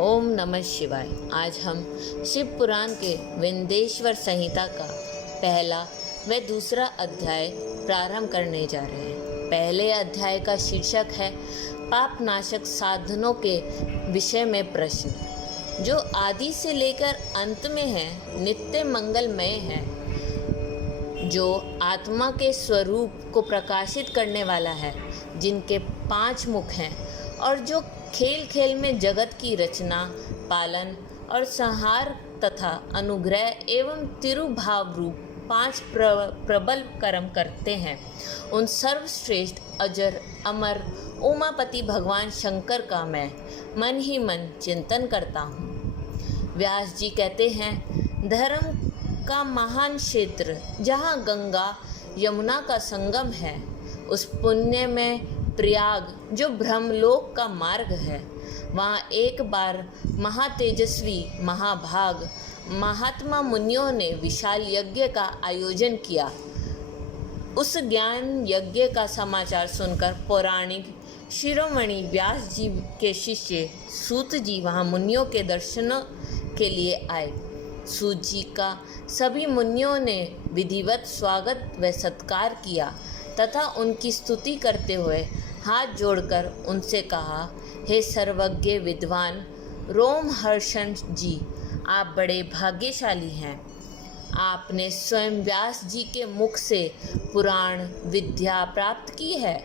ओम नमः शिवाय। आज हम शिव पुराण के विंध्येश्वर संहिता का पहला व दूसरा अध्याय प्रारंभ करने जा रहे हैं। पहले अध्याय का शीर्षक है पापनाशक साधनों के विषय में प्रश्न, जो आदि से लेकर अंत में है, नित्य मंगलमय है, जो आत्मा के स्वरूप को प्रकाशित करने वाला है, जिनके 5 मुख हैं और जो खेल खेल में जगत की रचना, पालन और संहार तथा अनुग्रह एवं तिरुभाव रूप 5 प्रबल कर्म करते हैं, उन सर्वश्रेष्ठ अजर अमर उमापति भगवान शंकर का मैं मन ही मन चिंतन करता हूँ। व्यास जी कहते हैं, धर्म का महान क्षेत्र जहाँ गंगा यमुना का संगम है, उस पुण्य में प्रयाग जो ब्रह्मलोक का मार्ग है, वहाँ एक बार महातेजस्वी महाभाग महात्मा मुनियों ने विशाल यज्ञ का आयोजन किया। उस ज्ञान यज्ञ का समाचार सुनकर पौराणिक शिरोमणि व्यास जी के शिष्य सूत जी वहाँ मुनियों के दर्शन के लिए आए। सूत जी का सभी मुनियों ने विधिवत स्वागत व सत्कार किया तथा उनकी स्तुति करते हुए हाथ जोड़कर उनसे कहा, हे सर्वज्ञ विद्वान रोमहर्षण जी, आप बड़े भाग्यशाली हैं। आपने स्वयं व्यास जी के मुख से पुराण विद्या प्राप्त की है।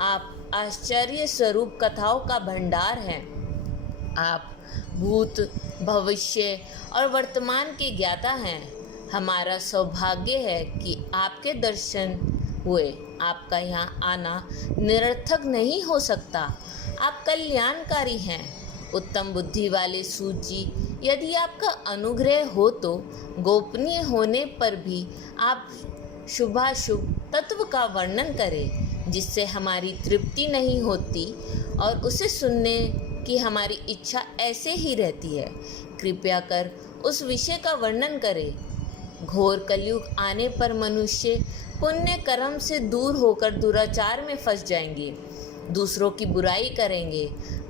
आप आश्चर्य स्वरूप कथाओं का भंडार हैं। आप भूत भविष्य और वर्तमान के ज्ञाता हैं। हमारा सौभाग्य है कि आपके दर्शन हुए। आपका यहाँ आना निरर्थक नहीं हो सकता। आप कल्याणकारी हैं। उत्तम बुद्धि वाले सूत जी, यदि आपका अनुग्रह हो तो गोपनीय होने पर भी आप शुभाशुभ तत्व का वर्णन करें, जिससे हमारी तृप्ति नहीं होती और उसे सुनने की हमारी इच्छा ऐसे ही रहती है। कृपया कर उस विषय का वर्णन करें। घोर कलयुग आने पर मनुष्य पुण्य कर्म से दूर होकर दुराचार में फंस जाएंगे, दूसरों की बुराई करेंगे,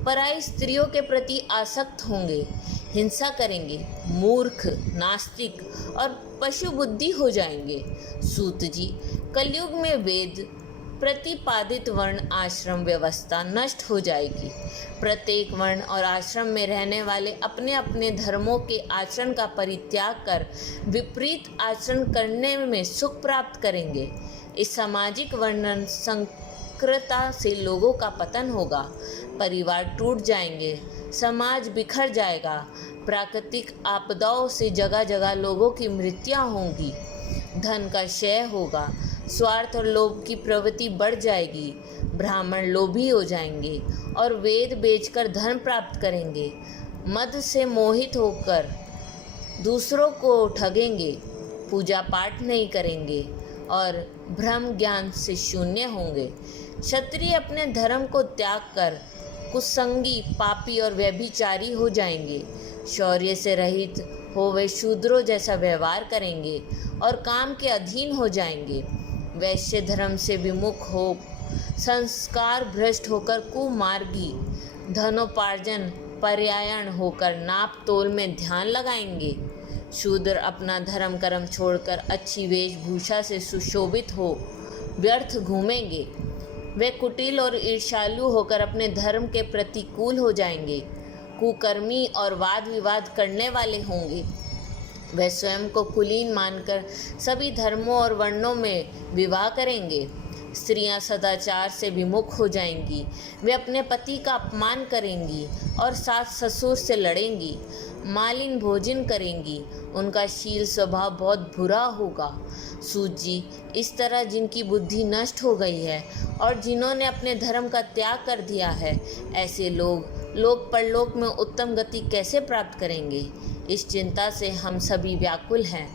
पराई स्त्रियों के प्रति आसक्त होंगे, हिंसा करेंगे, मूर्ख, नास्तिक और पशु बुद्धि हो जाएंगे। सूत जी, कलयुग में वेद प्रतिपादित वर्ण आश्रम व्यवस्था नष्ट हो जाएगी। प्रत्येक वर्ण और आश्रम में रहने वाले अपने अपने धर्मों के आचरण का परित्याग कर विपरीत आचरण करने में सुख प्राप्त करेंगे। इस सामाजिक वर्णन संक्रता से लोगों का पतन होगा, परिवार टूट जाएंगे, समाज बिखर जाएगा, प्राकृतिक आपदाओं से जगह जगह लोगों की मृत्युआं होंगी, धन का क्षय होगा, स्वार्थ और लोभ की प्रवृत्ति बढ़ जाएगी, ब्राह्मण लोभी हो जाएंगे और वेद बेचकर धन प्राप्त करेंगे, मद से मोहित होकर दूसरों को ठगेंगे, पूजा पाठ नहीं करेंगे और ब्रह्म ज्ञान से शून्य होंगे। क्षत्रिय अपने धर्म को त्याग कर कुसंगी, पापी और व्यभिचारी हो जाएंगे। शौर्य से रहित हो वे शूद्रों जैसा व्यवहार करेंगे और काम के अधीन हो जाएंगे। वैश्य धर्म से विमुख हो संस्कार भ्रष्ट होकर कुमार्गी, धनोपार्जन पर्यायण होकर नाप तोल में ध्यान लगाएंगे। शूद्र अपना धर्म कर्म छोड़कर अच्छी वेशभूषा से सुशोभित हो व्यर्थ घूमेंगे। वे कुटिल और ईर्ष्यालु होकर अपने धर्म के प्रतिकूल हो जाएंगे, कुकर्मी और वाद विवाद करने वाले होंगे। वे स्वयं को कुलीन मानकर सभी धर्मों और वर्णों में विवाह करेंगे। स्त्रियां सदाचार से विमुख हो जाएंगी। वे अपने पति का अपमान करेंगी और सास ससुर से लड़ेंगी, मालिन भोजन करेंगी। उनका शील स्वभाव बहुत बुरा होगा। सूत जी, इस तरह जिनकी बुद्धि नष्ट हो गई है और जिन्होंने अपने धर्म का त्याग कर दिया है, ऐसे लोग लोक परलोक में उत्तम गति कैसे प्राप्त करेंगे? इस चिंता से हम सभी व्याकुल हैं।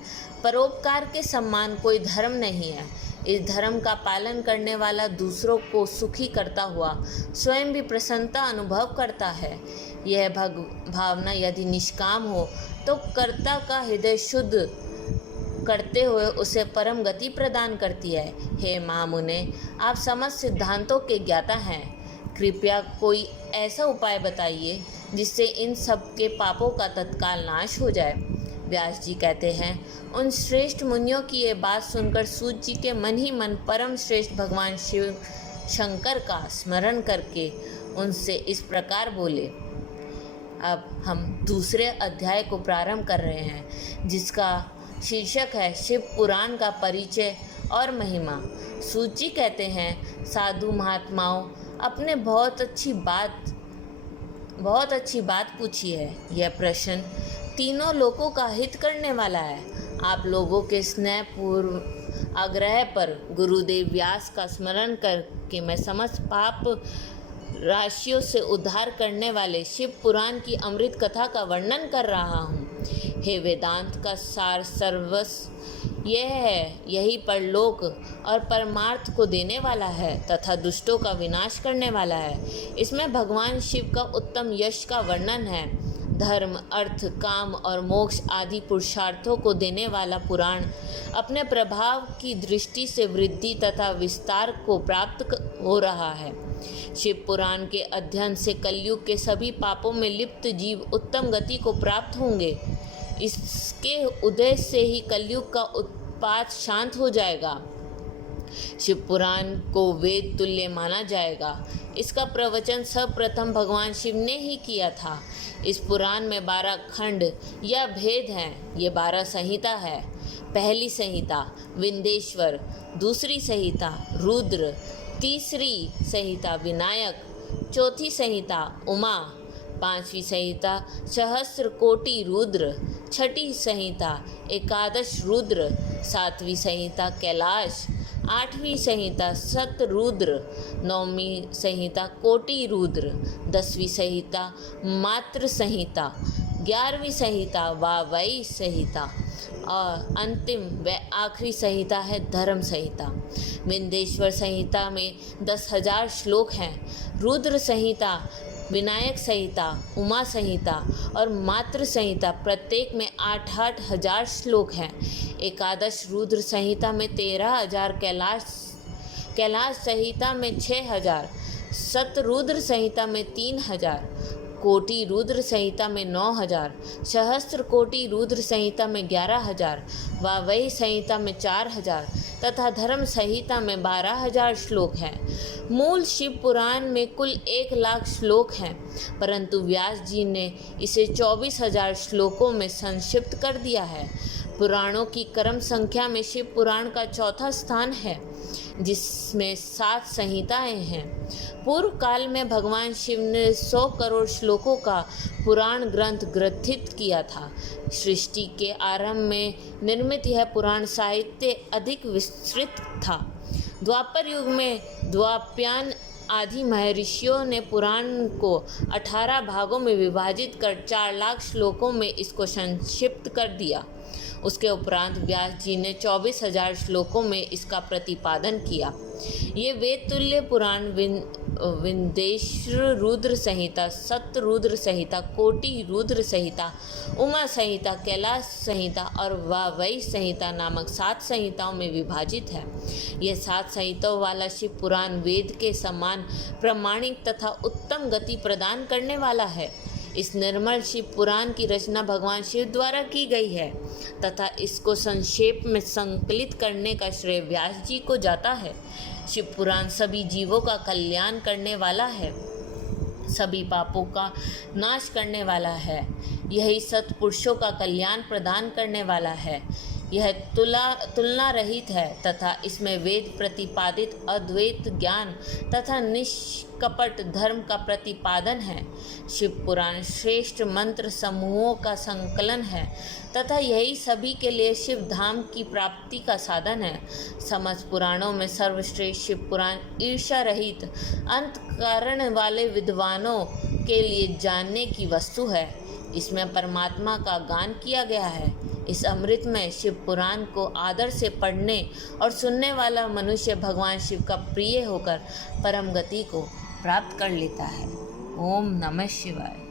परोपकार के समान कोई धर्म नहीं है। इस धर्म का पालन करने वाला दूसरों को सुखी करता हुआ स्वयं भी प्रसन्नता अनुभव करता है। यह भावना यदि निष्काम हो तो कर्ता का हृदय शुद्ध करते हुए उसे परम गति प्रदान करती है। हे महामुने, आप समस्त सिद्धांतों के ज्ञाता हैं। कृपया कोई ऐसा उपाय बताइए जिससे इन सब के पापों का तत्काल नाश हो जाए। व्यास जी कहते हैं, उन श्रेष्ठ मुनियों की ये बात सुनकर सूत जी के मन ही मन परम श्रेष्ठ भगवान शिव शंकर का स्मरण करके उनसे इस प्रकार बोले। अब हम दूसरे अध्याय को प्रारंभ कर रहे हैं, जिसका शीर्षक है शिव पुराण का परिचय और महिमा। सूत जी कहते हैं, साधु महात्माओं, आपने बहुत अच्छी बात पूछी है। यह प्रश्न तीनों लोगों का हित करने वाला है। आप लोगों के स्नेहपूर्व आग्रह पर गुरुदेव व्यास का स्मरण करके मैं समस्त पाप राशियों से उद्धार करने वाले शिव पुराण की अमृत कथा का वर्णन कर रहा हूँ। हे वेदांत का सार सर्वस्व यह है, यही परलोक और परमार्थ को देने वाला है तथा दुष्टों का विनाश करने वाला है। इसमें भगवान शिव का उत्तम यश का वर्णन है। धर्म, अर्थ, काम और मोक्ष आदि पुरुषार्थों को देने वाला पुराण अपने प्रभाव की दृष्टि से वृद्धि तथा विस्तार को प्राप्त हो रहा है। शिव पुराण के अध्ययन से कलयुग के सभी पापों में लिप्त जीव उत्तम गति को प्राप्त होंगे। इसके उदय से ही कलयुग का उत्पात शांत हो जाएगा। शिव पुराण को वेद तुल्य माना जाएगा। इसका प्रवचन सर्वप्रथम भगवान शिव ने ही किया था। इस पुराण में 12 खंड या भेद हैं। ये 12 संहिता है। पहली संहिता विंदेश्वर, दूसरी संहिता रुद्र, तीसरी संहिता विनायक, चौथी संहिता उमा, पांचवी संहिता सहस्त्र कोटि रुद्र, छठी संहिता एकादश रुद्र, सातवीं संहिता कैलाश, आठवीं संहिता सतरुद्र, नौवीं संहिता कोटि रुद्र, 10वीं संहिता मात्र संहिता, 11वीं संहिता वावई संहिता और अंतिम व आखिरी संहिता है धर्म संहिता। विंदेश्वर संहिता में 10,000 श्लोक हैं। रुद्र संहिता, विनायक संहिता, उमा संहिता और मातृ संहिता प्रत्येक में 8-8 हजार श्लोक हैं। एकादश रुद्र संहिता में 13,000, कैलाश संहिता में 6,000, सतरुद्र संहिता में 3,000, कोटि रुद्र संहिता में 9,000, सहस्त्र कोटि रुद्र संहिता में 11,000, वावई संहिता में 4,000 तथा धर्म संहिता में 12,000 श्लोक हैं। मूल शिव पुराण में कुल 1,00,000 श्लोक हैं, परंतु व्यास जी ने इसे 24,000 श्लोकों में संक्षिप्त कर दिया है। पुराणों की क्रम संख्या में शिव पुराण का चौथा स्थान है, जिसमें 7 संहिताएं हैं। पूर्व काल में भगवान शिव ने 100 करोड़ श्लोकों का पुराण ग्रंथ ग्रथित किया था। सृष्टि के आरंभ में निर्मित यह पुराण साहित्य अधिक विस्तृत था। द्वापर युग में द्वाप्यायन आदि महर्षियों ने पुराण को 18 भागों में विभाजित कर 4,00,000 श्लोकों में इसको संक्षिप्त कर दिया। उसके उपरांत व्यास जी ने 24,000 श्लोकों में इसका प्रतिपादन किया। ये वेद तुल्य पुराण विंदेश्वर रुद्र संहिता, सतरुद्र संहिता, कोटि रुद्र संहिता, उमा संहिता, कैलाश संहिता और वावई संहिता नामक 7 संहिताओं में विभाजित है। यह 7 संहिताओं वाला शिव पुराण वेद के समान प्रामाणिक तथा उत्तम गति प्रदान करने वाला है। इस निर्मल शिव पुराण की रचना भगवान शिव द्वारा की गई है तथा इसको संक्षेप में संकलित करने का श्रेय व्यास जी को जाता है। शिव पुराण सभी जीवों का कल्याण करने वाला है, सभी पापों का नाश करने वाला है। यही सत्पुरुषों का कल्याण प्रदान करने वाला है। यह तुलना रहित है तथा इसमें वेद प्रतिपादित अद्वैत ज्ञान तथा निष्कपट धर्म का प्रतिपादन है। शिव पुराण श्रेष्ठ मंत्र समूहों का संकलन है तथा यही सभी के लिए शिव धाम की प्राप्ति का साधन है। समस्त पुराणों में सर्वश्रेष्ठ शिव पुराण ईर्ष्या रहित अंत कारण वाले विद्वानों के लिए जानने की वस्तु है। इसमें परमात्मा का गान किया गया है। इस अमृतमय शिव पुराण को आदर से पढ़ने और सुनने वाला मनुष्य भगवान शिव का प्रिय होकर परम गति को प्राप्त कर लेता है। ओम नमः शिवाय।